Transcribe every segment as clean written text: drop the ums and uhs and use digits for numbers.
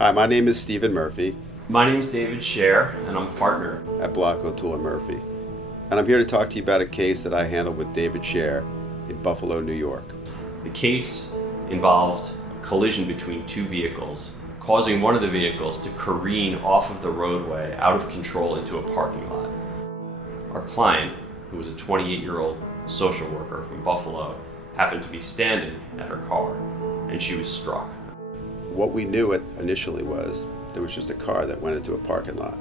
Hi, my name is Stephen Murphy My name is David Scher, and I'm a partner. at Block O'Toole and Murphy, and I'm here to talk to you about a case that I handled with David Scher in Buffalo, New York. The case involved a collision between two vehicles, causing one of the vehicles to careen off of the roadway out of control into a parking lot. Our client, who was a 28-year-old social worker from Buffalo, happened to be standing at her car, and she was struck. What we knew initially was there was just a car that went into a parking lot.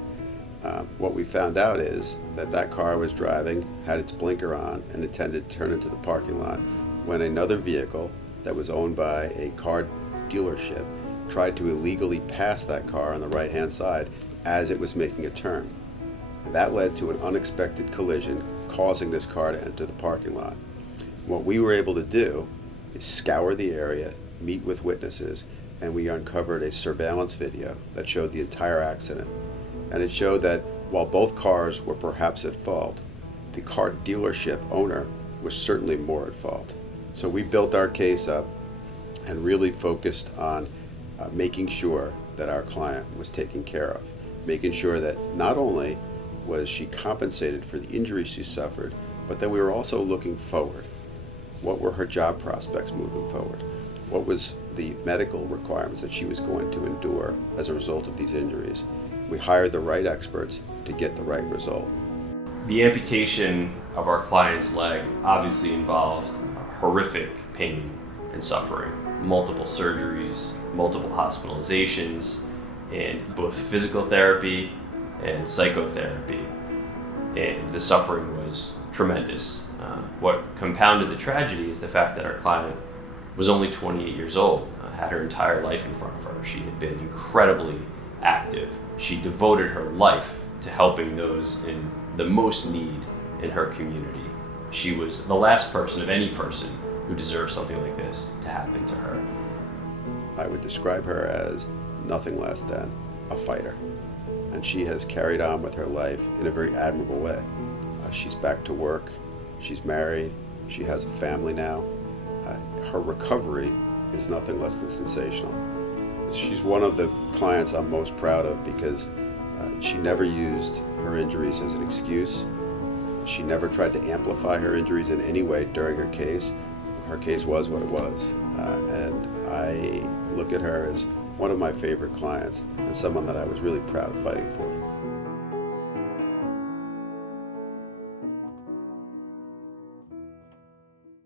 What we found out is that car was driving, had its blinker on, and intended to turn into the parking lot when another vehicle that was owned by a car dealership tried to illegally pass that car on the right-hand side as it was making a turn. And that led to an unexpected collision, causing this car to enter the parking lot. What we were able to do is scour the area, meet with witnesses, and we uncovered a surveillance video that showed the entire accident. And it showed that while both cars were perhaps at fault, the car dealership owner was certainly more at fault. So we built our case up and really focused on making sure that our client was taken care of, making sure that not only was she compensated for the injuries she suffered, but that we were also looking forward. What were her job prospects moving forward? What was the medical requirements that she was going to endure as a result of these injuries? We hired the right experts to get the right result. The amputation of our client's leg obviously involved horrific pain and suffering, multiple surgeries, multiple hospitalizations, and both physical therapy and psychotherapy. And the suffering was tremendous. What compounded the tragedy is the fact that our client was only 28 years old, had her entire life in front of her. She had been incredibly active. She devoted her life to helping those in the most need in her community. She was the last person of any person who deserved something like this to happen to her. I would describe her as nothing less than a fighter. And she has carried on with her life in a very admirable way. She's back to work, she's married, she has a family now. Her recovery is nothing less than sensational. She's one of the clients I'm most proud of because she never used her injuries as an excuse. She never tried to amplify her injuries in any way during her case. Her case was what it was. And I look at her as one of my favorite clients and someone that I was really proud of fighting for.